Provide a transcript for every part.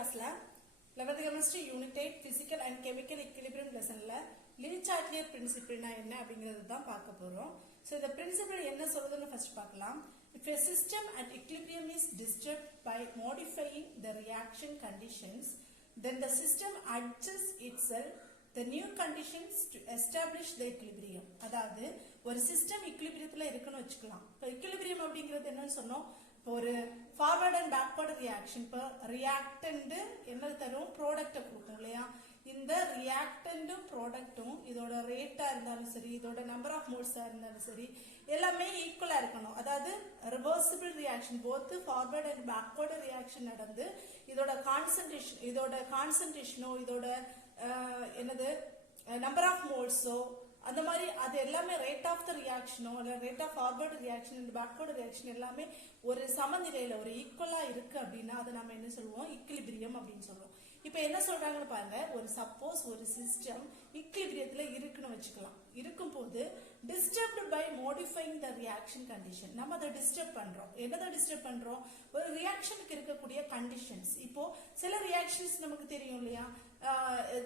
கிளாஸ்ல 11th chemistry unit 8 physical and chemical equilibrium lessonல Le-Chatelier principle என்ன அப்படிங்கறது தான் பார்க்க போறோம். So the principle என்ன சொல்லுதுன்னு first பார்க்கலாம். If a system at equilibrium is disturbed by modifying the reaction conditions, then the system adjusts itself the new conditions to establish the equilibrium. அதாவது ஒரு சிஸ்டம் equilibriumல இருக்குன்னு வச்சுக்கலாம். இப்போ equilibrium அப்படிங்கிறது என்னன்னு சொன்னோம். இப்போ ஒரு ஃபார்வர்ட் அண்ட் பேக்வர்ட் ரியாக்ஷன், இப்போ ரியாக்டன்ட் என்ன தரும், ப்ராடக்டை கொடுக்கும் இல்லையா. இந்த ரியாக்டன்டும் ப்ராடக்டும் இதோட ரேட்டா இருந்தாலும் சரி, இதோட நம்பர் ஆஃப் மோல்ஸா இருந்தாலும் சரி, எல்லாமே ஈக்குவலா இருக்கணும். அதாவது reversible reaction, both forward and backward reaction நடந்து இதோட கான்சன்ட்ரேஷனோ இதோட என்னது நம்பர் ஆஃப் மோல்ஸோ அந்த மாதிரி அது எல்லாமே ரேட் ஆஃப் த ரியாக்ஷனோ இல்ல rate of forward reaction and backward reaction எல்லாமே ஒரு சமநிலையில ஒரு ஈக்குவலா இருக்கு அப்படின்னா அதை நம்ம என்ன சொல்லுவோம், ஈக்விலிபிரியம் அப்படின்னு சொல்லுவோம். இப்ப என்ன சொல்றாங்கன்னு பாருங்க, ஒரு சப்போஸ் ஒரு சிஸ்டம் ஈக்விலிபிரியத்துல இருக்குன்னு வச்சுக்கலாம். இருக்கும் போது disturbed by modifying the reaction condition, நம்ம அதை டிஸ்டர்ப் பண்றோம். என்னதை டிஸ்டர்ப் பண்றோம், ஒரு ரியாக்ஷனுக்கு இருக்கக்கூடிய கண்டிஷன்ஸ். இப்போ சில ரியாக்ஷன்ஸ் நமக்கு தெரியும் இல்லையா.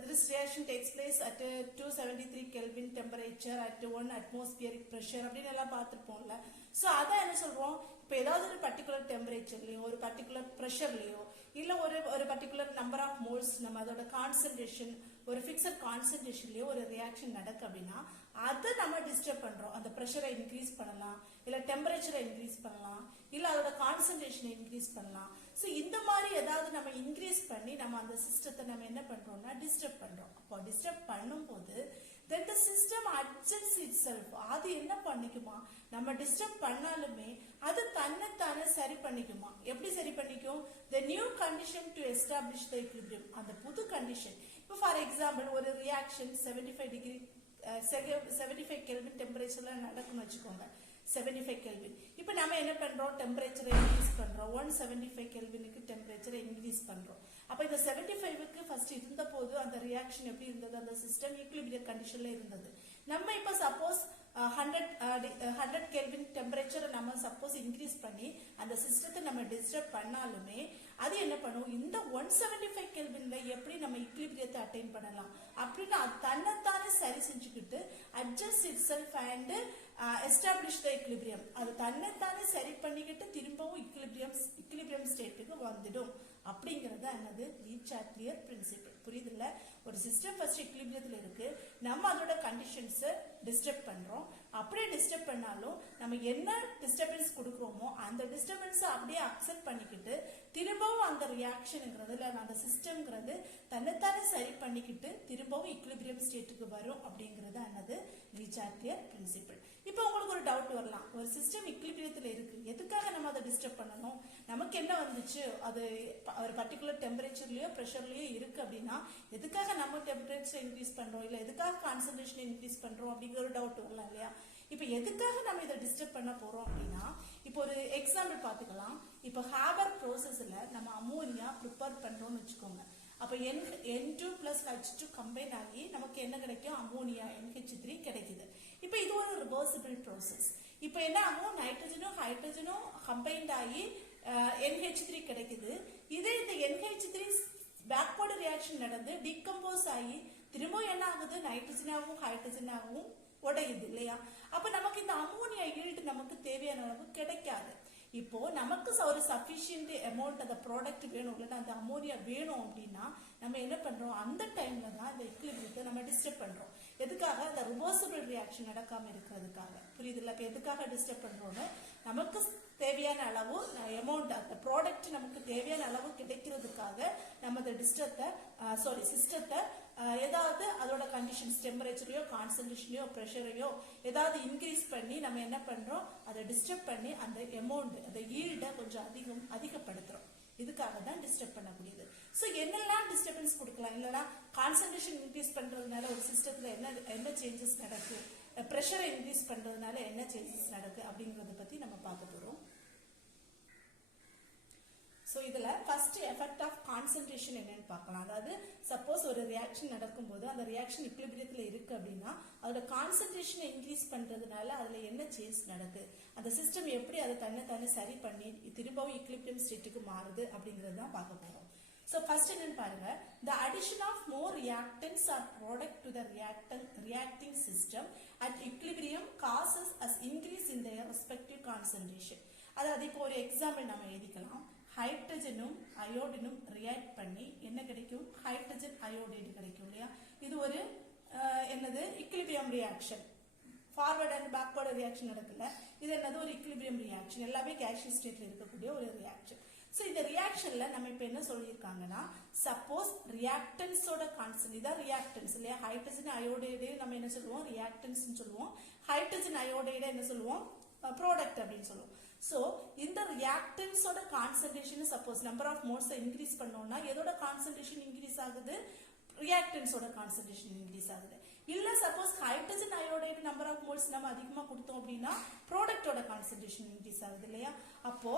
This reaction takes place at 273 Kelvin temperature at 1 atmospheric pressure அப்படின்னு எல்லாம் பார்த்துருப்போம்ல. ஸோ அதான் என்ன சொல்றோம், இப்போ ஏதாவது ஒரு பர்டிகுலர் டெம்பரேச்சர்லயோ ஒரு பர்டிகுலர் ப்ரெஷர்லயோ இல்ல ஒரு பர்டிகுலர் நம்பர் ஆஃப் மோல்ஸ் நம்ம அதோட கான்சன்ட்ரேஷன் ஒரு பிக்சட் கான்சன்ட்ரேஷன்லயோ ஒரு ரியாக்ஷன் நடக்கு அப்படின்னா அதை நம்ம டிஸ்டர்ப் பண்றோம். அந்த ப்ரெஷரை இன்க்ரீஸ் பண்ணலாம், இல்ல டெம்பரேச்சரை இன்க்ரீஸ் பண்ணலாம், இல்ல அதோட கான்சன்ட்ரேஷனை இன்க்ரீஸ் பண்ணலாம். ஸோ இந்த மாதிரி ஏதாவது நம்ம இன்க்ரீஸ் பண்ணி நம்ம அந்த சிஸ்டத்தை நம்ம என்ன பண்றோம்னா டிஸ்டர்ப் பண்றோம். அப்போ டிஸ்டர்ப் பண்ணும் போது then the system adjusts itself. அது என்ன பண்ணிக்குமா, நம்ம டிஸ்டர்ப் பண்ணாலுமே அது தன்னைத்தானே சரி பண்ணிக்குமா. எப்படி சரி பண்ணிக்கும், the new condition to establish the equilibrium, அந்த புது கண்டிஷன். இப்போ ஃபார் எக்ஸாம்பிள் ஒரு ரியாக்ஷன் 75 கெல்வின் டெம்பரேச்சர்ல நடக்கும்னு வச்சுக்கோங்க. 75 கெல்வின். இப்போ நம்ம என்ன பண்றோம், டெம்பரேச்சரை இன்க்ரீஸ் பண்றோம். 175 கெல்வினுக்கு டெம்பரேச்சரை இன்க்ரீஸ் பண்றோம். அப்ப இந்த 75க்கு ஃபர்ஸ்ட் இருந்த போது அந்த ரியாக்ஷன் எப்படி இருந்தது, அந்த சிஸ்டம் ஈக்விலிபிரியம் கண்டிஷன்ல இருந்தது. நம்ம இப்ப சப்போஸ் 100 கெல்வின் டெம்பரேச்சரை நம்ம சப்போஸ் இன்க்ரீஸ் பண்ணி அந்த சிஸ்டத்தை நம்ம டிஸ்டர்ப் பண்ணாலுமே அது என்ன பண்ணும், இந்த 175 கெல்வின்ல எப்படி நம்ம ஈக்விலிபிரியத்தை அட்டைன் பண்ணலாம் அப்படின்னு தன்னைத்தானே சரி செஞ்சுக்கிட்டு adjust it self and establish the equilibrium, அது தன்னைத்தானே சரி பண்ணிக்கிட்டு திரும்பவும் ஈக்விலிபிரியம் ஸ்டேட்டுக்கு வந்துடும். அப்படிங்கறது என்னது, Le-Chatelier பிரின்சிபிள். புரியுதுல்ல, ஒரு சிஸ்டம் ஃபர்ஸ்ட் ஈக்விலிபிரியத்துல இருக்கு, நம்ம அதோட கண்டிஷன்ஸ் டிஸ்டர்ப் பண்றோம். அப்படியே டிஸ்டர்ப் பண்ணாலும் நம்ம என்ன டிஸ்டர்பன்ஸ் கொடுக்குறோமோ அந்த டிஸ்டர்பன்ஸ் அப்படியே அக்செப்ட் பண்ணிக்கிட்டு திரும்பவும் அந்த ரியாக்ஷனுங்கிறது இல்ல அந்த சிஸ்டம்ங்கிறது தன்னைத்தானே சரி பண்ணிக்கிட்டு திரும்பவும் ஈக்விலிபிரியம் ஸ்டேட்டுக்கு வரும். அப்படிங்கிறது என்னது, Le-Chatelier பிரின்சிபிள். இப்போ உங்களுக்கு ஒரு டவுட் வரலாம், ஒரு சிஸ்டம் ஈக்விலிபிரியத்துல இருக்கு, எதுக்காக நம்ம அதை டிஸ்டர்ப் பண்ணணும், நமக்கு என்ன வந்துச்சு, அது ஒரு பர்டிகுலர் டெம்பரேச்சர்லயோ ப்ரெஷர்லயோ இருக்கு அப்படின்னா எதுக்காக நம்ம டெம்பரேச்சர் இன்க்ரீஸ் பண்றோம், இல்ல எதுக்காக கான்சன்ட்ரேஷன் இன்க்ரீஸ் பண்றோம் அப்படிங்கிற ஒரு டவுட் வரலாம் இல்லையா. இப்ப எதுக்காக நம்ம இதை டிஸ்டர்ப் பண்ண போறோம் அப்படின்னா, இப்போ ஒரு எக்ஸாம்பிள் பாத்துக்கலாம். இப்போ ஹேபர் ப்ரோசஸ்ல நம்ம அமோனியா ப்ரிப்பேர் பண்றோம்னு வச்சுக்கோங்க. அப்ப N2 plus H2 கம்பைன் ஆகி நமக்கு என்ன கிடைக்கும், அமோனியா NH3 கிடைக்குது. இப்ப இது ஒரு ரிவர்சிபிள் ப்ரோசஸ். இப்ப என்ன ஆகும், நைட்ரஜனும் ஹைட்ரஜனும் கம்பைன்ட் ஆகி NH3 கிடைக்குது. இதே இந்த NH3 பேக்வர்டு ரியாக்ஷன் நடந்து டிகம்போஸ் ஆகி திரும்ப என்ன ஆகுது, நைட்ரஜனாகவும் ஹைட்ரஜனாகவும் உடையுது இல்லையா. அப்ப நமக்கு இந்த அமோனியா ஈல்டு நமக்கு தேவையான அளவு கிடைக்காது. இப்போ நமக்கு ஒரு சஃபிஷியன்ட் அமௌண்ட் அந்த ப்ராடக்ட் வேணும், இல்லைன்னா அந்த அமோனியா வேணும் அப்படின்னா நம்ம என்ன பண்றோம், அந்த டைம்ல தான் இந்த ஈக்விலிபிரியத்தை நம்ம டிஸ்டர்ப் பண்றோம். எதுக்காக, அந்த ரிவர்சிபிள் ரியாக்ஷன் நடக்காம இருக்கிறதுக்காக. புரியுதுல்ல, இப்ப எதுக்காக டிஸ்டர்ப் பண்றோம்னு, நமக்கு தேவையான அளவு அமௌண்ட் அந்த ப்ராடக்ட் நமக்கு தேவையான அளவு கிடைக்கிறதுக்காக நம்ம இந்த சிஸ்டத்தை ஏதாவது அதோட கண்டிஷன்ஸ் டெம்பரேச்சரையோ கான்சன்ட்ரேஷனையோ ப்ரெஷரையோ ஏதாவது இன்க்ரீஸ் பண்ணி நம்ம என்ன பண்றோம், அதை டிஸ்டர்ப் பண்ணி அந்த அமௌண்ட் அந்த ஈல்டை கொஞ்சம் அதிகப்படுத்துறோம். இதுக்காக தான் டிஸ்டர்ப் பண்ணக்கூடியது. ஸோ என்னெல்லாம் டிஸ்டர்பன்ஸ் கொடுக்கலாம், இல்லைன்னா கான்சன்ட்ரேஷன் இன்க்ரீஸ் பண்றதுனால ஒரு சிஸ்டத்துல என்ன சேஞ்சஸ் நடக்கு, ப்ரெஷரை இன்க்ரீஸ் பண்றதுனால என்ன சேஞ்சஸ் நடக்கு அப்படிங்கறத பத்தி நம்ம பார்க்க போறோம். ஸோ இதுல ஃபர்ஸ்ட் எஃபெக்ட் ஆஃப் கான்சன்ட்ரேஷன் என்னன்னு பார்க்கலாம். அதாவது சப்போஸ் ஒரு ரியாக்ஷன் நடக்கும்போது அந்த ரியாக்ஷன் ஈக்விலிபிரியத்துல இருக்கு அப்படின்னா அதோட கான்சன்ட்ரேஷனை இன்க்ரீஸ் பண்றதுனால அதுல என்ன சேஞ்ச் நடக்குது, அந்த சிஸ்டம் எப்படி அதை தன்னைத்தானே சரி பண்ணி திரும்பவும் ஈக்விலிபிரியம் ஸ்டேட்டுக்கு மாறுது அப்படிங்கறது தான் பார்க்க போறோம். So first என்னன்னு பாருங்க, the addition of more reactants or product to the reacting system at equilibrium causes as increase in their respective concentration. அதாவது இப்போ ஒரு எக்ஸாம்பிள் நம்ம எழுதிக்கலாம். ஹைட்ரஜனும் அயோடினும் ரியாக்ட் பண்ணி என்ன கிடைக்கும்? ஹைட்ரஜன் அயோடைடு கிடைக்கும் இல்லையா? இது ஒரு என்னது equilibrium reaction. Forward and backward reaction நடக்கல. இது என்னது? ஒரு equilibrium reaction. எல்லாமே gaseous ஸ்டேட்ல இருக்கக்கூடிய ஒரு ரியாக்ஷன். ஸோ இந்த ரியாக்ஷன்ல நம்ம இப்போ என்ன சொல்லியிருக்காங்கன்னா, சப்போஸ் ரியாக்டன்ஸோட கான்சன்ட், இதான் ரியாக்டன்ஸ் இல்லையா? ஹைட்ரஜன் அயோடைடு நம்ம என்ன சொல்லுவோம்? ரியாக்டன்ஸ் சொல்லுவோம். ஹைட்ரஜன் அயோடைடு என்ன சொல்லுவோம்? ப்ராடக்ட் அப்படின்னு சொல்லுவோம். ஸோ இந்த ரியாக்டன்ஸோட concentration suppose number of moles increase பண்ணோம்னா எதோட கான்சன்ட்ரேஷன் இன்க்ரீஸ் ஆகுது? ரியாக்டன்ஸோட கான்சன்ட்ரேஷன் இன்க்ரீஸ் ஆகுது. இல்ல suppose hydrogen iodide number of moles நம்ம அதிகமா கொடுத்தோம் அப்படின்னா ப்ராடக்ட்டோட கான்சன்ட்ரேஷன் இன்க்ரீஸ் ஆகுது இல்லையா? அப்போ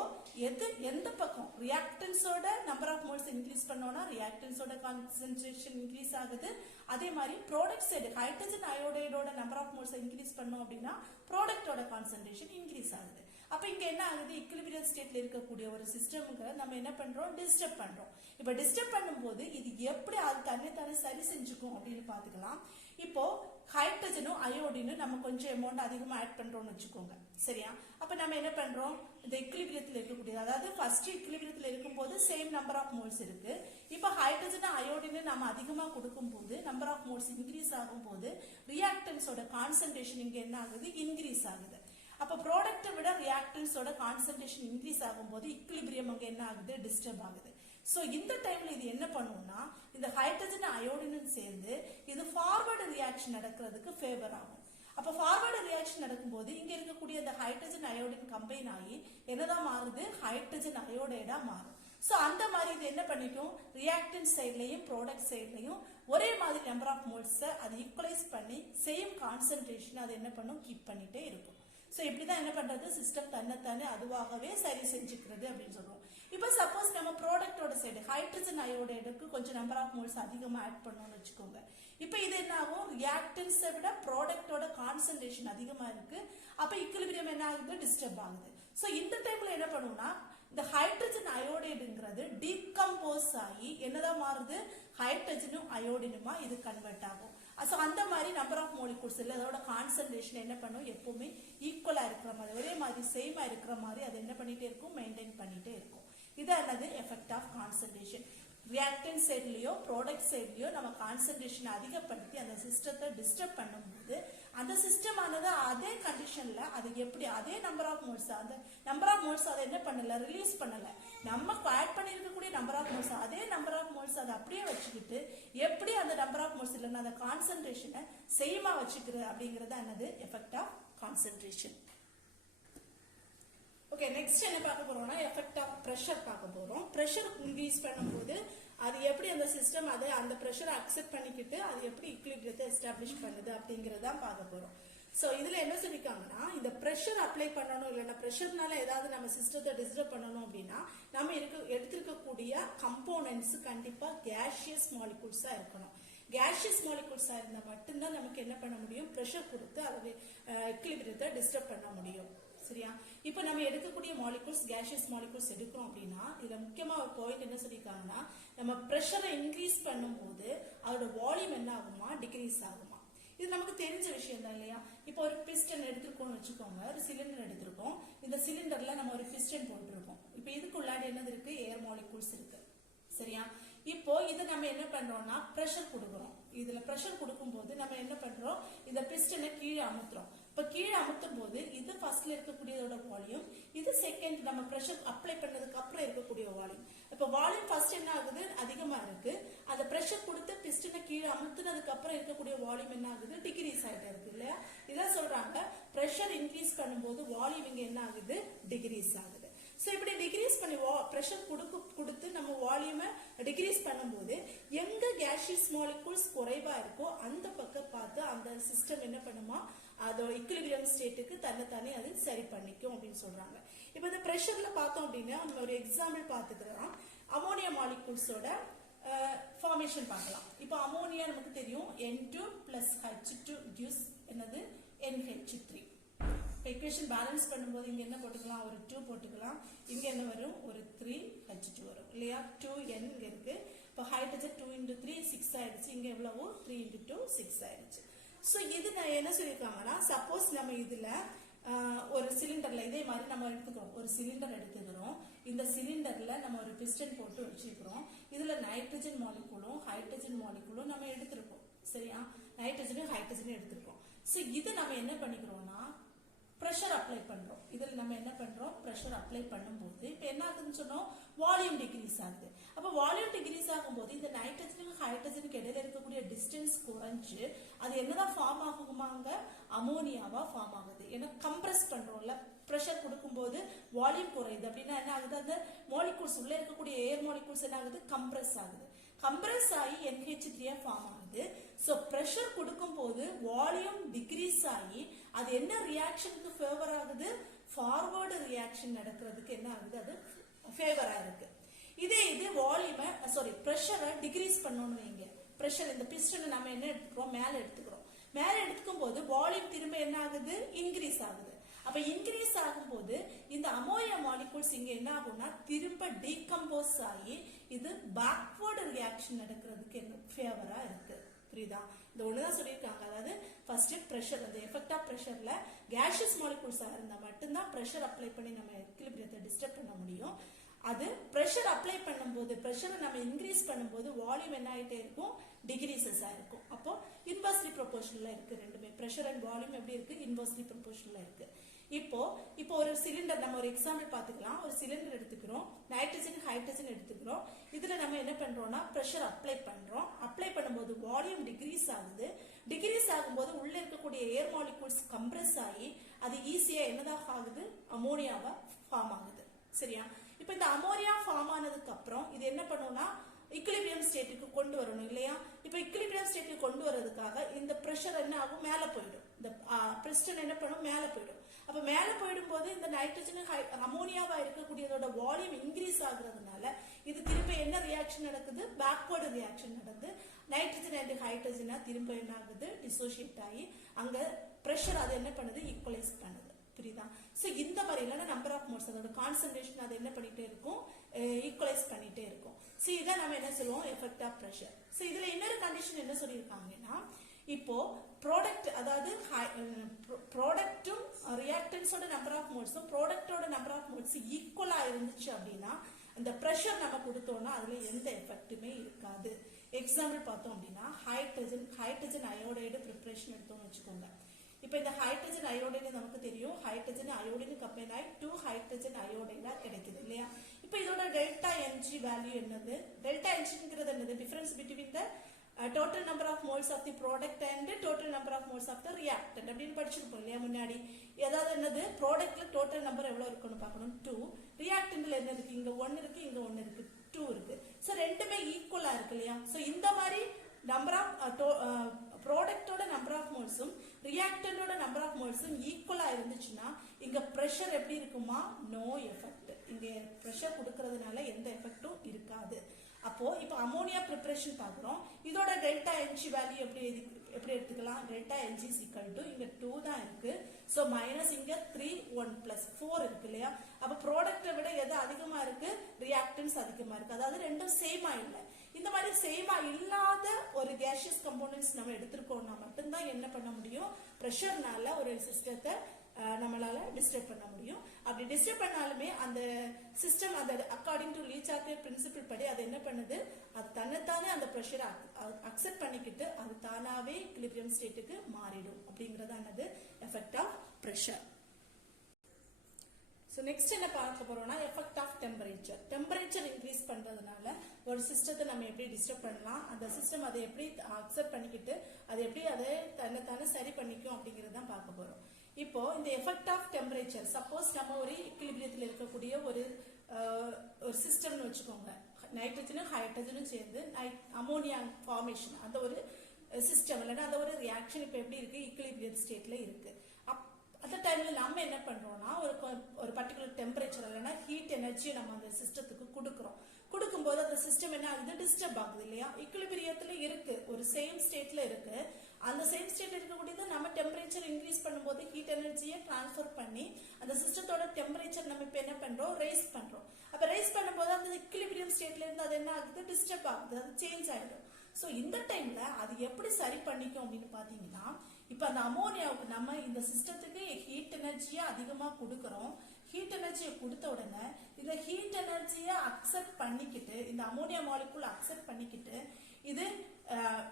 எந்த பக்கம் ரியாக்டன்ஸோட நம்பர் ஆஃப் மோல்ஸ் இன்க்ரீஸ் பண்ணோம்னா ரியாக்டன்ஸோட கான்சன்ட்ரேஷன் இன்க்ரீஸ் ஆகுது. அதே மாதிரி ப்ராடக்ட் சைடு ஹைட்ரஜன் அயோடைடோட நம்பர் ஆஃப் மோல்ஸ் இன்க்ரீஸ் பண்ணோம் அப்படின்னா ப்ராடக்ட்டோட கான்சன்ட்ரேஷன் இன்க்ரீஸ் ஆகுது. அப்ப இங்க என்ன ஆகுது? ஈக்குலிபிரியம் ஸ்டேட்ல இருக்கக்கூடிய ஒரு சிஸ்டம்க்கு நம்ம என்ன பண்றோம்? டிஸ்டர்ப் பண்றோம். இப்ப டிஸ்டர்ப் பண்ணும்போது இது எப்படி அது தன்னை சரி செஞ்சுக்கும் அப்படின்னு பாத்துக்கலாம். இப்போ ஹைட்ரஜனும் அயோடினும் நம்ம கொஞ்சம் அமௌண்ட் அதிகமா ஆட் பண்றோம்னு வச்சுக்கோங்க, சரியா? அப்ப நம்ம என்ன பண்றோம்? இந்த ஈக்குலிபிரியத்துல இருக்கக்கூடிய, அதாவது ஃபர்ஸ்ட் ஈக்குலிபிரியத்துல இருக்கும்போது சேம் நம்பர் ஆஃப் மோல்ஸ் இருக்கு. இப்போ ஹைட்ரஜன் அயோடின் நம்ம அதிகமா கொடுக்கும் போது நம்பர் ஆஃப் மோல்ஸ் இன்க்ரீஸ் ஆகும் போது ரியாக்டன்ஸோட கான்சன்ட்ரேஷன் இங்க என்ன ஆகுது? இன்க்ரீஸ் ஆகுது. அப்ப ப்ராடக்ட்டை விட ரியாக்டன்ஸோட கான்சன்ட்ரேஷன் இன்க்ரீஸ் ஆகும்போது ஈக்குலிபிரியம் அங்க என்ன ஆகுது? டிஸ்டர்ப் ஆகுது. சோ இந்த டைம்ல இது என்ன பண்ணும்னா, இந்த ஹைட்ரஜன் அயோடினும் சேர்ந்து இது ஃபார்வர்டு ரியாக்ஷன் நடக்கிறதுக்கு ஃபேவர் ஆகும். அப்ப ஃபார்வர்டு ரியாக்ஷன் நடக்கும்போது இங்க இருக்கக்கூடிய இந்த ஹைட்ரஜன் அயோடின் கம்பைன் ஆகி என்னதான் மாறுது? ஹைட்ரஜன் அயோடைடா மாறும். சோ அந்த மாதிரி இது என்ன பண்ணிக்கும்? ரியாக்டன்ட் சைட்லயும் ப்ராடக்ட் சைட்லயும் ஒரே மாதிரி நம்பர் ஆஃப் மோல்ஸ் அதை ஈக்குவலைஸ் பண்ணி சேம் கான்சன்ட்ரேஷன் அது என்ன பண்ணும்? கீப் பண்ணிட்டே இருக்கும். சோ இப்படிதான் என்ன பண்றது? சிஸ்டம் தன்னைத்தானே அதுவாகவே சரி செஞ்சுக்கிறது அப்படின்னு சொல்றோம். இப்ப சப்போஸ் நம்ம ப்ராடக்ட்டோட சைடு ஹைட்ரஜன் அயோடைடுக்கு கொஞ்சம் நம்பர் ஆஃப் மோல்ஸ் அதிகமா ஆட் பண்ணோம்னு வச்சுக்கோங்க. இப்ப இது என்ன ஆகும்? ரியாக்டன்ஸை விட ப்ராடக்ட்டோட கான்சன்ட்ரேஷன் அதிகமா இருக்கு. அப்ப ஈக்குலிபிரியம் என்ன ஆகுது? டிஸ்டர்ப் ஆகுது. சோ இந்த டைம்ல என்ன பண்ணுவோம்னா, இந்த ஹைட்ரஜன் அயோடைடுங்கிறது டீகம்போஸ் ஆகி என்னதான் மாறுது? ஹைட்ரஜனும் அயோடினுமா இது கன்வெர்ட் ஆகும். சோ அந்த மாதிரி நம்பர் ஆஃப் மோலிகூல்ஸ் இல்ல அதோட கான்சன்ட்ரேஷன் என்ன பண்ணும்? எப்பவுமே ஈக்குவலா இருக்கிற மாதிரி, ஒரே மாதிரி சேமா இருக்கிற மாதிரி அது என்ன பண்ணிட்டே இருக்கும்? மெயின்டைன் பண்ணிட்டே இருக்கும். இது என்னது? Effect of concentration. ரியாக்டன்ட் சைட்லயோ ப்ராடக்ட் சைட்லயோ நம்ம கான்சன்ட்ரேஷன் அதிகப்படுத்தி அந்த சிஸ்டத்தை டிஸ்டர்ப் பண்ணும்போது அந்த சிஸ்டம் ஆனது அதே கண்டிஷன்ல அது எப்படி அதே நம்பர் ஆஃப் மோல்ஸ், அந்த நம்பர் ஆஃப் மோல்ஸ் அதை என்ன பண்ணல? ரிலீஸ் பண்ணல. நம்ம ஆட் பண்ணிருக்கக்கூடிய நம்பர் ஆஃப் மோல்ஸ் அதே நம்பர் ஆஃப் மோல்ஸ் அதை அப்படியே வச்சுக்கிட்டு எப்படி அந்த நம்பர் ஆஃப் மோல்ஸ் இல்லைன்னா அந்த கான்சன்ட்ரேஷனை சேமா வச்சுக்கிறது அப்படிங்கறது என்னது? Effect of concentration. Okay, next என்ன பார்க்க போறோம்னா எஃபெக்ட் ஆஃப் பிரஷர் பார்க்க போறோம். பிரஷர் இன்க்ரீஸ் பண்ணும்போது அது எப்படி அந்த சிஸ்டம் அதை அந்த பிரஷரை அக்செப்ட் பண்ணிக்கிட்டு அது எப்படி ஈக்குலிபிரியத்தை எஸ்டாப்ளிஷ் பண்ணுது அப்படிங்கறத பார்க்க போறோம். சோ இதுல என்ன சொல்லிருக்காங்கன்னா, இந்த பிரஷர் அப்ளை பண்ணணும் இல்லைன்னா பிரஷர்னால ஏதாவது நம்ம சிஸ்டத்தை டிஸ்டர்ப் பண்ணணும் அப்படின்னா நம்ம எடுத்திருக்கக்கூடிய கம்போனன்ட்ஸ் கண்டிப்பா கேஷியஸ் மாலிகூல்ஸா இருக்கணும். கேஷியஸ் மாலிகூல்ஸா இருந்தா மட்டும்தான் நமக்கு என்ன பண்ண முடியும்? பிரஷர் கொடுத்து அதை ஈக்குலிபிரியத்தை டிஸ்டர்ப் பண்ண முடியும். சரியா? இப்போ நம்ம எடுக்கக்கூடிய மாலிகூல்ஸ் கேஷியஸ் மாலிகூல்ஸ் எடுக்கிறோம் அப்படின்னா இதுல முக்கியமா ஒரு பாயிண்ட் என்ன சொல்லிருக்காங்கன்னா, நம்ம பிரஷரை இன்க்ரீஸ் பண்ணும்போது அதோட வால்யூம் என்ன ஆகுமா? டிக்ரீஸ் ஆகுமா? இது நமக்கு தெரிஞ்ச விஷயம் தான் இல்லையா? இப்போ ஒரு பிஸ்டன் எடுத்துருக்கோம்னு வச்சுக்கோங்க, ஒரு சிலிண்டர் எடுத்திருக்கோம். இந்த சிலிண்டர்ல நம்ம ஒரு பிஸ்டன் போட்டிருக்கோம். இப்போ இதுக்குள்ளாடி என்னது இருக்கு? ஏர் மாலிகூல்ஸ் இருக்கு. சரியா? இப்போ இதை நம்ம என்ன பண்றோம்னா பிரஷர் கொடுக்குறோம். இதுல பிரஷர் கொடுக்கும் போது நம்ம என்ன பண்றோம்? இந்த பிஸ்டனை கீழே அமுத்துறோம். இப்ப கீழே அமுத்தும் போது இது ஃபர்ஸ்ட்ல இருக்கக்கூடியதோட வால்யூம், இது செகண்ட் நம்ம பிரஷர் அப்ளை பண்ணதுக்கு அப்புறம் இருக்கக்கூடிய வால்யூம். இப்ப வால்யூம் ஃபர்ஸ்ட் என்ன ஆகுது? அதிகமா இருக்கு. அந்த பிரஷர் கொடுத்து பிஸ்டனை கீழே அமுத்துனதுக்கு அப்புறம் இருக்கக்கூடிய வால்யூம் என்ன ஆகுது? டிக்ரீஸ் ஆயிட்டே இருக்கு இல்லையா? இதான் சொல்றாங்க பிரஷர் இன்க்ரீஸ் பண்ணும்போது வால்யூம் இங்க என்ன ஆகுது? டிக்ரீஸ் ஆகுது. சோ இப்படி டிக்ரீஸ் பண்ணி பிரஷர் கொடுத்து நம்ம வால்யூமை டிக்ரீஸ் பண்ணும்போது எங்க கேஷியஸ் மாலிகூல்ஸ் குறைவா இருக்கோ அந்த பக்கம் பார்த்து அந்த சிஸ்டம் என்ன பண்ணுமா? அதோட ஈக்குலிபிரியம் ஸ்டேட்டுக்கு தன்னைத்தானே அது சரி பண்ணிக்கும் அப்படின்னு சொல்றாங்க. இப்ப இந்த பிரஷர்ல பார்த்தோம் அப்படின்னா நம்ம ஒரு எக்ஸாம்பிள் பார்த்துக்கிறோம். அமோனியா மாலிகூல்ஸோட ஃபார்மேஷன் பார்க்கலாம். இப்போ அமோனியா நமக்கு தெரியும் N2 plus H2 gives என்னது? NH3. equation balance பண்ணும்போது இங்க என்ன போட்டுக்கலாம்? ஒரு 2 போட்டுக்கலாம். இங்க என்ன வரும்? ஒரு 3H2 வரும் இல்லையா? 2N இங்க இருக்கு. ஹைட்ரஜன் 2 into 3 6 ஆயிடுச்சு. இங்க எவ்வளவு 3 into 2 6 ஆயிடுச்சு. சோ இது நான் என்ன சொல்லிருக்காங்கன்னா, சப்போஸ் நம்ம இதுல ஒரு சிலிண்டர்ல இதே மாதிரி நம்ம எடுத்துக்கிறோம். ஒரு சிலிண்டர் எடுத்துக்கிறோம். இந்த சிலிண்டர்ல நம்ம ஒரு பிஸ்டன் போட்டு வச்சிருக்கிறோம். இதுல நைட்ரஜன் மாலிகுலும் ஹைட்ரஜன் மாலிகுலும் நம்ம எடுத்திருக்கோம். சரியா? நைட்ரஜனும் ஹைட்ரஜனும் எடுத்திருக்கோம். சோ இது நம்ம என்ன பண்ணிக்கிறோம்னா பிரஷர் அப்ளை பண்றோம். இதுல நம்ம என்ன பண்றோம், பிரஷர் அப்ளை பண்ணும்போது இப்ப என்ன ஆகுதுன்னு சொன்னோம், வால்யூம் டிக்ரீஸ் ஆகுது. அப்ப வால்யூம் டிக்ரீஸ் ஆகும்போது இந்த நைட்ரஜனுக்கு ஹைட்ரஜனுக்கு இடையில இருக்கக்கூடிய டிஸ்டன்ஸ் குறைஞ்சு அது என்னதான் ஃபார்ம் ஆகுமாங்க, அமோனியாவா ஃபார்ம் ஆகுது. ஏன்னா கம்ப்ரஸ் பண்றோம்ல, பிரஷர் கொடுக்கும்போது வால்யூம் குறையுது அப்படின்னா என்ன ஆகுது, அந்த மாலிகூல்ஸ் உள்ள இருக்கக்கூடிய ஏர் மாலிகூல்ஸ் என்ன ஆகுது, கம்ப்ரஸ் ஆகுது. கம்ப்ரஸ் ஆகி NH3 ஃபார்ம் ஆகுது. சோ பிரஷர் கொடுக்கும் போது வால்யூம் டிக்ரீஸ் ஆகி அது என்ன ரியாக்ஷனுக்கு ஃபேவர் ஆகுது, ஃபார்வர்டு ரியாக்ஷன் நடக்கிறதுக்கு என்ன ஆகுது, அது ஃபேவரா இருக்கு. இதே இது வால்யூமை பிரஷரை டிக்ரீஸ் பண்ணணும்னு வைங்க. பிரஷர் இந்த பிஸ்டனை நம்ம என்ன எடுத்துக்கிறோம், மேல எடுத்துக்கிறோம். மேல எடுத்துக்கும் போது வால்யூம் திரும்ப என்ன ஆகுது, இன்க்ரீஸ் ஆகுது. அப்ப இன்க்ரீஸ் ஆகும்போது இந்த அமோனியா மாலிகூல்ஸ் இங்க என்ன ஆகும்னா திரும்ப டீகம்போஸ் ஆகி இது பேக்வர்டு ரியாக்ஷன் நடக்கிறதுக்கு என்ன ஃபேவரா இருக்கு. புரியுதா? இந்த ஒண்ணுதான் சொல்லியிருக்காங்க. அதாவது ஃபர்ஸ்ட் பிரஷர், அந்த எஃபெக்ட் ஆஃப் பிரஷர்ல கேஷியஸ் மாலிகூல்ஸா இருந்தா மட்டும்தான் பிரஷர் அப்ளை பண்ணி நம்ம எக்விலிபிரியத்தை டிஸ்டர்ப் பண்ண முடியும். அது பிரஷர் அப்ளை பண்ணும்போது, பிரஷரை நம்ம இன்க்ரீஸ் பண்ணும்போது வால்யூம் என்ன ஆயிட்டே இருக்கும், டிகிரீசஸ் இருக்கும். அப்போ இன்வெர்ஸ்லி ப்ரொபோர்ஷனலா இருக்கு ரெண்டுமே. பிரஷர் அண்ட் வால்யூம் எப்படி இருக்கு, இன்வெர்ஸ்லி ப்ரொபோர்ஷனலா இருக்கு. இப்போ ஒரு சிலிண்டர் நம்ம ஒரு எக்ஸாம்பிள் பாத்துக்கலாம். ஒரு சிலிண்டர் எடுத்துக்கிறோம், நைட்ரஜன் ஹைட்ரஜன் எடுத்துக்கிறோம். இதுல நம்ம என்ன பண்றோம்னா பிரஷர் அப்ளை பண்றோம். அப்ளை பண்ணும்போது வால்யூம் டிகிரீஸ் ஆகுது. டிகிரீஸ் ஆகும்போது உள்ள இருக்கக்கூடிய ஏர் மாலிகூல்ஸ் கம்ப்ரஸ் ஆகி அது ஈஸியா என்னதாக ஆகுது, அமோனியாவா ஃபார்ம் ஆகுது. சரியா? இப்ப இந்த அமோனியா ஃபார்ம் ஆனதுக்கு அப்புறம் இது என்ன பண்ணும்னா இக்விலிபிரியம் ஸ்டேட்டுக்கு கொண்டு வரணும் இல்லையா? இப்ப இக்விலிபிரியம் ஸ்டேட்டுக்கு கொண்டு வரதுக்காக இந்த பிரஷர் என்ன ஆகும், மேல போயிடும். இந்த பிஸ்டன் என்ன பண்ணும், மேல போயிடும். அப்ப மேல போயிடும் போது இந்த நைட்ரஜன் அமோனியாவா இருக்கக்கூடியதோட வால்யூம் இன்க்ரீஸ் ஆகுறதுனால இது திரும்ப என்ன ரியாக்ஷன் நடக்குது, பேக்வர்டு ரியாக்ஷன் நடந்து நைட்ரஜன் அண்ட் ஹைட்ரஜனா திரும்ப என்ன ஆகுது, டிசோசியேட் ஆகி அங்க பிரஷர் அது என்ன பண்ணுது, ஈக்குவலைஸ் பண்ணுது. புரியுதா? சோ இந்த மாதிரி இல்லைன்னா நம்பர் ஆஃப் மோல்ஸ் அதோட கான்சன்ட்ரேஷன் அது என்ன பண்ணிட்டே இருக்கும், ஈக்குவலைஸ் பண்ணிட்டே இருக்கும். சோ இதான் நம்ம என்ன சொல்லுவோம், எஃபெக்ட் ஆஃப் பிரஷர். சோ இதுல இன்னொரு கண்டிஷன் என்ன சொல்லியிருக்காங்கன்னா, இப்போ ப்ராடக்ட், அதாவது ப்ராடக்ட்டும் ரியாக்டன்ஸோட நம்பர் ஆஃப் மோல்ஸும் ப்ராடக்டோட நம்பர் ஆஃப் மோல்ஸ் ஈக்குவலா இருந்துச்சு அப்படின்னா அந்த பிரஷர் நம்ம கொடுத்தோம்னா அதுல எந்த எஃபெக்ட்டுமே இருக்காது. எக்ஸாம்பிள் பார்த்தோம் அப்படின்னா ஹைட்ரஜன் அயோடைடு ப்ரிப்பரேஷன் எடுத்தோம்னு வச்சுக்கோங்க. இப்ப இந்த ஹைட்ரஜன் அயோடைடு நமக்கு தெரியும், ஹைட்ரஜன் அயோடைடு கம்பைன் ஆகி 2 ஹைட்ரஜன் அயோடைடா கிடைக்குது இல்லையா? இப்ப இதோட டெல்டா Ng வேல்யூ என்னது, டெல்டா Ngங்கிறது என்னது, difference between the total number of moles of the product and total number of moles of the reactant அப்படின்னு படிச்சிருப்போம் இல்லையா முன்னாடி. ஏதாவது என்னது, ப்ராடக்ட்ல டோட்டல் நம்பர் எவ்வளவு இருக்குன்னு பார்க்கணும் 2, ரியாக்டன்ட்ல என்ன இருக்கு, இங்க 1 இருக்கு, இங்க 1 இருக்கு, 2 இருக்கு. சோ ரெண்டுமே ஈக்குவலா இருக்கு இல்லையா? சோ இந்த மாதிரி நம்பர் ஆஃப் ப்ராடக்டோட நம்பர் ஆஃப் மோல்ஸும் ரியாக்டன்டோட நம்பர் ஆஃப் மோல்ஸும் ஈக்குவலா இருந்துச்சுன்னா இங்க பிரஷர் எப்படி இருக்குமா, நோ எஃபெக்ட். இங்க பிரஷர் கொடுக்கறதுனால எந்த எஃபெக்டும் இருக்காது. அப்போ இப்போ அமோனியா ப்ரிப்பரேஷன் பார்க்குறோம். இதோட டெல்டா Ng வேல்யூ எப்படி எடுத்துக்கலாம், delta Ng is equal to இங்க 2 தான் இருக்கு. சோ மைனஸ் இங்க 3 1 பிளஸ் 4 இருக்கு இல்லையா? அப்ப ப்ராடக்ட்டை விட எது அதிகமா இருக்கு, ரியாக்டன்ஸ் அதிகமா இருக்கு. அதாவது ரெண்டும் சேமா இல்லை. இந்த மாதிரி சேமா இல்லாத ஒரு கேஷியஸ் கம்போனன்ட்ஸ் நம்ம எடுத்திருக்கோம்னா மட்டும்தான் என்ன பண்ண முடியும், பிரஷர்னால ஒரு சிஸ்டத்தை நம்மளால டிஸ்டர்ப் பண்ண முடியும். அப்படி டிஸ்டர்ப் பண்ணாலுமே அந்த சிஸ்டம் அந்த அக்கார்டிங் டு லீச்சார்ட் பிரின்சிபிள் படி அது என்ன பண்ணுது, அது தன்னைத்தானே அந்த பிரஷரை அக்செப்ட் பண்ணிக்கிட்டு அது தானாவே ஈக்விலிபிரியம் ஸ்டேட்டுக்கு மாறிடும். அப்படிங்கறதானது effect of pressure. So next என்ன பார்க்க போறோம்னா effect of temperature. Temperature increase பண்றதுனால ஒரு சிஸ்டத்தை நம்ம எப்படி டிஸ்டர்ப் பண்ணலாம், அந்த சிஸ்டம் அதை எப்படி அக்செப்ட் பண்ணிக்கிட்டு அது எப்படி அதை தன்னைத்தானே சரி பண்ணிக்கும் அப்படிங்கறதான் பார்க்க போறோம். இப்போ இந்த எஃபெக்ட் ஆஃப் டெம்பரேச்சர், சப்போஸ் நம்ம ஒரு ஈக்விலிபிரியத்தில் இருக்கக்கூடிய ஒரு சிஸ்டம்னு வச்சுக்கோங்க, நைட்ரஜனும் ஹைட்ரஜனும் சேர்ந்து அமோனியா ஃபார்மேஷன், அந்த ஒரு சிஸ்டம் இல்லைன்னா அந்த ஒரு ரியாக்ஷன் இப்போ எப்படி இருக்கு, ஈக்விலிபிரியம் ஸ்டேட்ல இருக்கு. அந்த டைம்ல நம்ம என்ன பண்றோம்னா ஒரு பர்டிகுலர் டெம்பரேச்சர் இல்லைன்னா ஹீட் எனர்ஜியை நம்ம அந்த சிஸ்டத்துக்கு கொடுக்குறோம். கொடுக்கும்போது அந்த சிஸ்டம் என்ன ஆகுது, டிஸ்டர்ப் ஆகுது இல்லையா? ஈக்விலிபிரியத்துல இருக்கு, ஒரு சேம் ஸ்டேட்ல இருக்கு. அந்த சேம் ஸ்டேட் இருக்கக்கூடியது நம்ம டெம்பரேச்சர் இன்க்ரீஸ் பண்ணும்போது ஹீட் எனர்ஜியை டிரான்ஸ்ஃபர் பண்ணி அந்த சிஸ்டத்தோட டெம்பரேச்சர் நம்ம இப்போ என்ன பண்றோம், ரைஸ் பண்றோம். அப்ப ரைஸ் பண்ணும்போது அந்த இக்லிபிரியம் ஸ்டேட்ல இருந்து அது என்ன ஆகுது, டிஸ்டர்ப் ஆகுது, அது சேஞ்ச் ஆயிடும். ஸோ இந்த டைம்ல அது எப்படி சரி பண்ணிக்கும் அப்படின்னு பாத்தீங்கன்னா, இப்ப அந்த அமோனியாவுக்கு நம்ம இந்த சிஸ்டத்துக்கு ஹீட் எனர்ஜியை அதிகமா கொடுக்கறோம். ஹீட் எனர்ஜியை கொடுத்த உடனே இந்த ஹீட் எனர்ஜியை அக்செப்ட் பண்ணிக்கிட்டு, இந்த அமோனியா மாலிகுல் அக்செப்ட் பண்ணிக்கிட்டு இது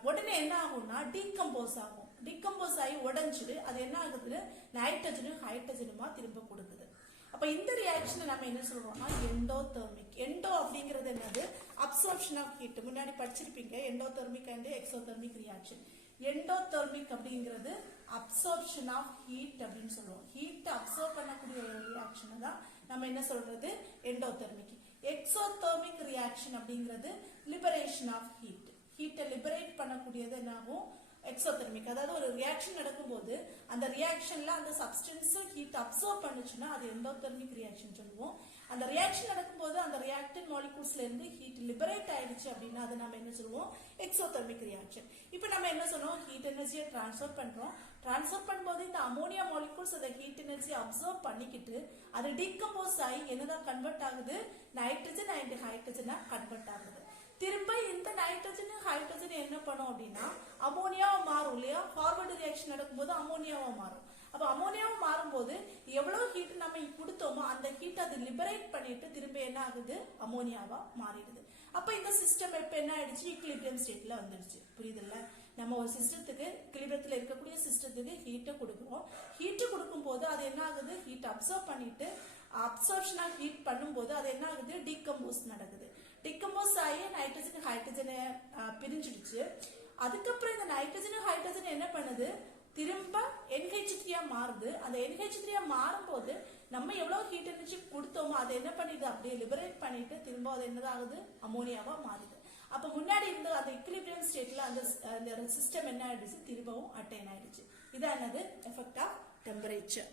உடனே என்ன ஆகும்னா டீகம்போஸ் ஆகும். டீகம்போஸ் ஆகி உடஞ்சிடு அது என்ன ஆகுது, நைட்ரஜனும் ஹைட்ரஜனுமா திரும்ப கொடுக்குது. அப்ப இந்த ரியாக்ஷனை நம்ம என்ன சொல்றோம்னா எண்டோதெர்மிக். எண்டோ அப்படிங்கிறது என்னது, அப்சார்ப்ஷன் ஆஃப் ஹீட். முன்னாடி படிச்சிருப்பீங்க endothermic and exothermic reaction. Endothermic அப்படிங்கிறது அப்சார்ப்ஷன் ஆஃப் ஹீட் அப்படின்னு சொல்லுவோம். ஹீட் அப்சார்ப் பண்ணக்கூடிய ஒரு ரியாக்ஷனை தான் நம்ம என்ன சொல்றது, எண்டோதெர்மிக். எக்ஸோதெர்மிக் ரியாக்ஷன் அப்படிங்கிறது லிபரேஷன் ஆஃப் ஹீட். ஹீட்டை லிபரேட் பண்ணக்கூடியது என்னாகும், எக்ஸோதெர்மிக். அதாவது ஒரு ரியாக்ஷன் நடக்கும்போது அந்த ரியாக்ஷன்ல அந்த சப்ஸ்டன்ஸ் ஹீட் அப்சர்வ் பண்ணுச்சுன்னா அது எண்டோதெர்மிக் ரியாக்ஷன் சொல்லுவோம். அந்த ரியாக்ஷன் நடக்கும்போது அந்த ரியாக்டன்ட் மாலிகூல்ஸ்ல இருந்து ஹீட் லிபரேட் ஆயிடுச்சு அப்படின்னா அது நம்ம என்ன சொல்லுவோம், எக்ஸோதெர்மிக் ரியாக்ஷன். இப்போ நம்ம என்ன சொன்னோம், ஹீட் எனர்ஜியை டிரான்ஸ்ஃபர் பண்றோம். டிரான்ஸ்ஃபர் பண்ணும்போது இந்த அமோனியா மாலிகூல்ஸ் அந்த ஹீட் எனர்ஜியை அப்சர்வ் பண்ணிக்கிட்டு அது டீகம்போஸ் ஆகி என்னதான் கன்வெர்ட் ஆகுது, நைட்ரஜன் அண்ட் ஹைட்ரஜனா கன்வெர்ட் ஆகுது. திரும்ப இந்த நைட்ரஜன் ஹைட்ரஜன் என்ன பண்ணும் அப்படின்னா அமோனியாவா மாறும் இல்லையா, ஃபார்வர்டு ரியாக்ஷன் நடக்கும்போது அமோனியாவா மாறும். அப்ப அமோனியாவா மாறும்போது எவ்வளவு ஹீட் நம்ம கொடுத்தோமோ அந்த ஹீட் அது லிபரேட் பண்ணிட்டு திரும்ப என்ன ஆகுது, அமோனியாவா மாறிடுது. அப்ப இந்த சிஸ்டம் இப்ப என்ன ஆயிடுச்சு, ஈக்லிபிரியம் ஸ்டேட்ல வந்துடுச்சு. புரியுதுல்ல, நம்ம ஒரு சிஸ்டத்துக்கு ஈக்லிபிரியத்துல இருக்கக்கூடிய சிஸ்டத்துக்கு ஹீட்டை கொடுக்குறோம். ஹீட்டு கொடுக்கும் போது அது என்ன ஆகுது, ஹீட் அப்சர்வ் பண்ணிட்டு அப்சர்ப்ஷனா ஹீட் பண்ணும்போது அது என்ன ஆகுது, டீகம்போஸ் நடக்குது. டிகம்போஸ் ஆகி நைட்ரஜன் ஹைட்ரஜனை பிரிஞ்சிடுச்சு. அதுக்கப்புறம் இந்த நைட்ரஜன் ஹைட்ரஜன் என்ன பண்ணுது, திரும்ப NH3 மாறுது. அந்த NH3 மாறும்போது நம்ம எவ்வளவு ஹீட் எனர்ஜி கொடுத்தோமோ அதை என்ன பண்ணிடுது, அப்படியே லிபரேட் பண்ணிட்டு திரும்ப அது என்னதாகுது, அமோனியாவா மாறுது. அப்ப முன்னாடி இருந்த அந்த இக்லிபிரியம் ஸ்டேட்ல அந்த சிஸ்டம் என்ன ஆயிடுச்சு, திரும்பவும் அட்டைன் ஆயிடுச்சு. இதான் என்னது, effect of temperature.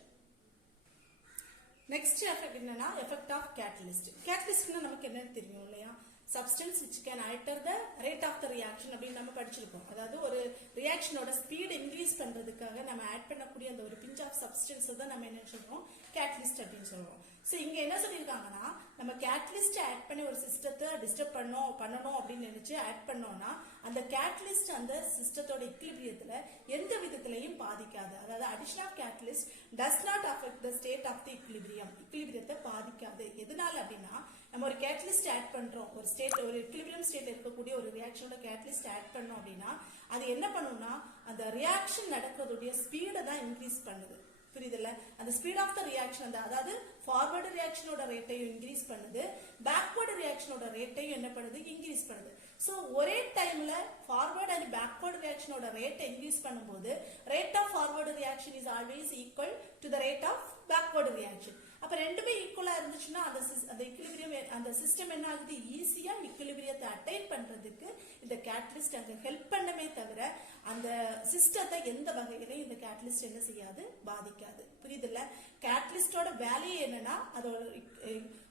Next effect என்னன்னா எஃபெக்ட் ஆஃப் கேட்டலிஸ்ட். கேட்டலிஸ்ட்னா நமக்கு என்னன்னு தெரியும் இல்லையா, substance which can alter the rate of the reaction அப்படின்னு நம்ம படிச்சிருக்கோம். அதாவது ஒரு ரியாக்ஷனோட ஸ்பீட் இன்க்ரீஸ் பண்றதுக்காக நம்ம ஆட் பண்ணக்கூடிய அந்த ஒரு பிஞ்ச் ஆஃப் சப்ஸ்டன்ஸ் தான் நம்ம என்ன சொல்றோம், கேட்டலிஸ்ட் அப்படின்னு சொல்றோம். சோ இங்க என்ன சொல்லியிருக்காங்கன்னா, நம்ம கேட்டலிஸ்ட் ஆட் பண்ணி ஒரு சிஸ்டத்தை டிஸ்டர்ப் பண்ணணும் அப்படின்னு நினைச்சு ஆட் பண்ணோம்னா அந்த கேட்டலிஸ்ட் அந்த சிஸ்டத்தோட இக்லிபிரியத்துல எந்த விதத்திலையும் பாதிக்காது. அதாவது addition of catalyst does not affect the state of the equilibrium. இக்லிபிரியத்தை பாதிக்காது. எதனால அப்படின்னா, நம்ம ஒரு கேட்டலிஸ்ட் ஆட் பண்றோம், ஒரு ஸ்டேட் ஒரு இக்லிபிரியம் ஸ்டேட் இருக்கக்கூடிய ஒரு ரியாக்ஷனோட கேட்டலிஸ்ட் ஆட் பண்ணோம் அப்படின்னா அது என்ன பண்ணும்னா அந்த ரியாக்ஷன் நடக்கிறதுடைய ஸ்பீடை தான் இன்க்ரீஸ் பண்ணுது. புரியுதுல்ல, அந்த ஸ்பீட் ஆஃப் த ரியாக்ஷன் அதாவது ஃபார்வர்டு ரியாக்ஷனோட ரேட்டையும் இன்க்ரீஸ் பண்ணுது, பேக்வர்டு ரியாக்ஷனோட ரேட்டையும் என்ன பண்ணுது, இன்க்ரீஸ் பண்ணுது. சோ ஒரே டைம்ல ஃபார்வர்ட் அண்ட் பேக்வர்டு ரியாக்ஷனோட ரேட்டை இன்க்ரீஸ் பண்ணும்போது rate of forward reaction is always equal to the rate of backward reaction. அப்ப ரெண்டுமே ஈக்குவலா இருந்துச்சுன்னா அந்த இக்லிபிரியம் அந்த சிஸ்டம் என்ன ஆகுது, ஈஸியா இக்லிபிரியத்தை அட்டைன் பண்றதுக்கு இந்த கேட்டலிஸ்ட் அங்க ஹெல்ப் பண்ணமே தவிர அந்த சிஸ்டத்தை எந்த வகையிலையும் இந்த கேட்டலிஸ்ட் என்ன செய்யாது, பாதிக்காது. புரியுதுல்ல, கேட்டலிஸ்டோட வேல்யூ என்னன்னா அதோட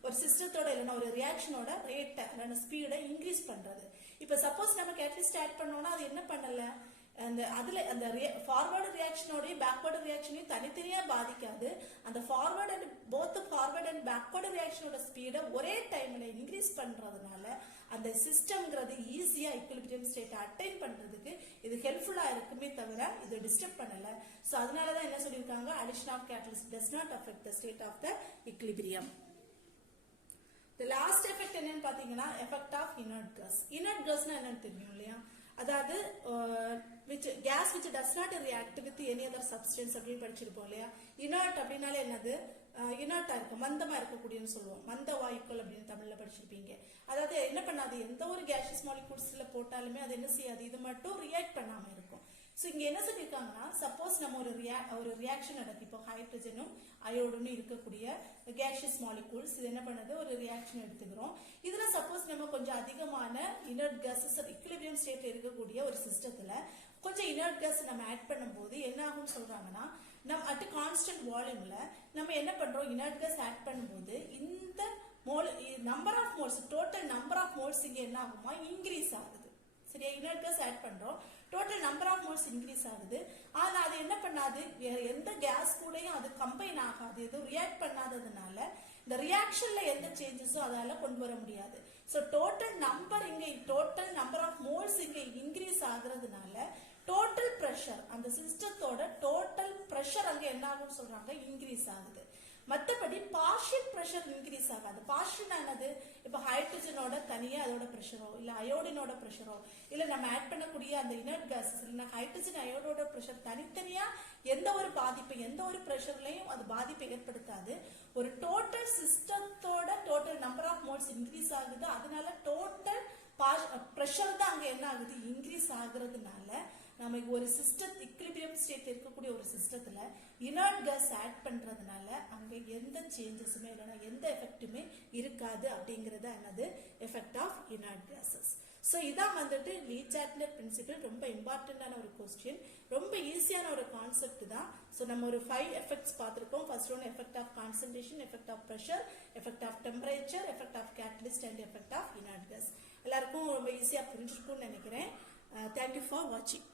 ஒரு சிஸ்டத்தோட இல்லைன்னா ஒரு ரியாக்ஷனோட ரேட்டை இல்லைன்னா ஸ்பீடை இன்க்ரீஸ் பண்றது. இப்ப சப்போஸ் நம்ம கேட்டலிஸ்ட் ஆட் பண்ணோம்னா அது என்ன பண்ணல, அதுல அந்த ஃபார்வர்டு ரியாக்ஷனோடய பேக்வர்டு ரியாக்ஷனையும் தனித்தனியா பாதிக்காது. அந்த forward and both forward and backward ரியாக்ஷனோட ஸ்பீடை ஒரே டைம்ல இன்க்ரீஸ் பண்றதுனால அந்த சிஸ்டம்ங்கிறது ஈஸியா இக்லிபிரியம் ஸ்டேட் அட்டைன் பண்றதுக்கு இது ஹெல்ப்ஃபுல்லா இருக்குமே தவிர இது டிஸ்டர்ப் பண்ணல. சோ அதனாலதான் என்ன சொல்லியிருக்காங்க, addition of catalyst does not affect the state of the equilibrium. The last effect என்னன்னு பாத்தீங்கன்னா effect of inert gas. Inert கேஸ்னா என்னன்னு தெரியும் இல்லையா, அதாவது gas which does not react with any other substance அப்படின்னு படிச்சிருப்போம் இல்லையா. இனர்ட் அப்படின்னாலே என்னது, இனர்ட்டா இருக்கு, மந்தமா இருக்கக்கூடியன்னு சொல்லுவோம். மந்த வாயுக்கள் அப்படின்னு தமிழ்ல படிச்சிருப்பீங்க. அதாவது என்ன பண்ணாது, எந்த ஒரு கேஷஸ் மாலிகூல்ஸ்ல போட்டாலுமே அது என்ன செய்யாது, இது மட்டும் ரியாக்ட் பண்ணாம இருக்கும். சோ இங்க என்ன சொல்லிருக்காங்கன்னா, சப்போஸ் நம்ம ஒரு ரியாக்ஷன் நடக்கு, இப்போ ஹைட்ரஜனும் அயோடனும் இருக்கக்கூடிய கேஷியஸ் மாலிகூல்ஸ் இது என்ன பண்ணுது, ஒரு ரியாக்ஷன் எடுத்துக்கிறோம். இதுல சப்போஸ் நம்ம கொஞ்சம் அதிகமான இனர்ட் கேஸஸ் இக்லிபிரியம் ஸ்டேட்ல இருக்கக்கூடிய ஒரு சிஸ்டத்துல கொஞ்சம் இனர்ட் கேஸ் நம்ம ஆட் பண்ணும்போது என்ன ஆகும்னு சொல்றாங்கன்னா, நம்ம அட் கான்ஸ்டன்ட் வால்யூம்ல நம்ம என்ன பண்றோம், இனர்ட் கேஸ் ஆட் பண்ணும்போது இந்த number of moles, total number of moles இங்க என்ன ஆகுமா, இன்க்ரீஸ் ஆகுது. சரியா, இனர்ட் கேஸ் ஆட் பண்றோம், total number of moles increase ஆகுது. ஆனா அது என்ன பண்ணாது, வேற எந்த கேஸ் கூடயும் அது கம்பைன் ஆகாது, எதுவும் ரியாக்ட் பண்ணாததுனால இந்த ரியாக்ஷன்ல எந்த சேஞ்சஸும் அதால கொண்டு வர முடியாது. So total number of moles இங்க இன்க்ரீஸ் ஆகுறதுனால டோட்டல் பிரஷர், அந்த சிஸ்டத்தோட டோட்டல் பிரஷர் அங்க என்ன ஆகும்னு சொல்றாங்க, இன்க்ரீஸ் ஆகுது. மற்றபடி பார்ஷியல் பிரஷர் இன்க்ரீஸ் ஆகாது. பார்ஷியல் என்னது, இப்ப ஹைட்ரஜனோட தனியா அதோட பிரஷரோ இல்ல அயோடினோட பிரஷரோ இல்ல நம்ம ஆட் பண்ணக்கூடிய அந்த இனர்ட் கேசஸ் இல்ல ஹைட்ரஜன் அயோடோட பிரஷர் தனித்தனியா எந்த ஒரு பாதிப்பு எந்த ஒரு பிரஷர்லயும் அது பாதிப்பை ஏற்படுத்தாது. ஒரு டோட்டல் சிஸ்டத்தோட total number of moles increase ஆகுது. அதனால டோட்டல் பிரஷர் தான் அங்க என்ன ஆகுது, இன்க்ரீஸ் ஆகுறதுனால நமக்கு ஒரு சிஸ்டம் இக்லிபிரியம் ஸ்டேட் இருக்கக்கூடிய ஒரு சிஸ்டத்துல இனர்ட் கேஸ் ஆட் பண்றதுனால அங்க எந்த சேஞ்சஸுமே இல்லைன்னா எந்த எஃபெக்ட்டுமே இருக்காது அப்படிங்கறது என்னது, effect of inert gases. So இதான் வந்துட்டு லீ சாட்லர் பிரின்சிபல். ரொம்ப இம்பார்ட்டன்டான ஒரு கொஸ்டின், ரொம்ப ஈஸியான ஒரு கான்செப்ட் தான். ஸோ நம்ம ஒரு 5 எஃபெக்ட்ஸ் பார்த்திருக்கோம். First one effect of concentration, effect of pressure, effect of temperature, effect of catalyst and effect of inert gas. எல்லாருக்கும் ரொம்ப ஈஸியா புரிஞ்சிருக்கும்னு நினைக்கிறேன். தேங்க்யூ ஃபார் வாட்சிங்.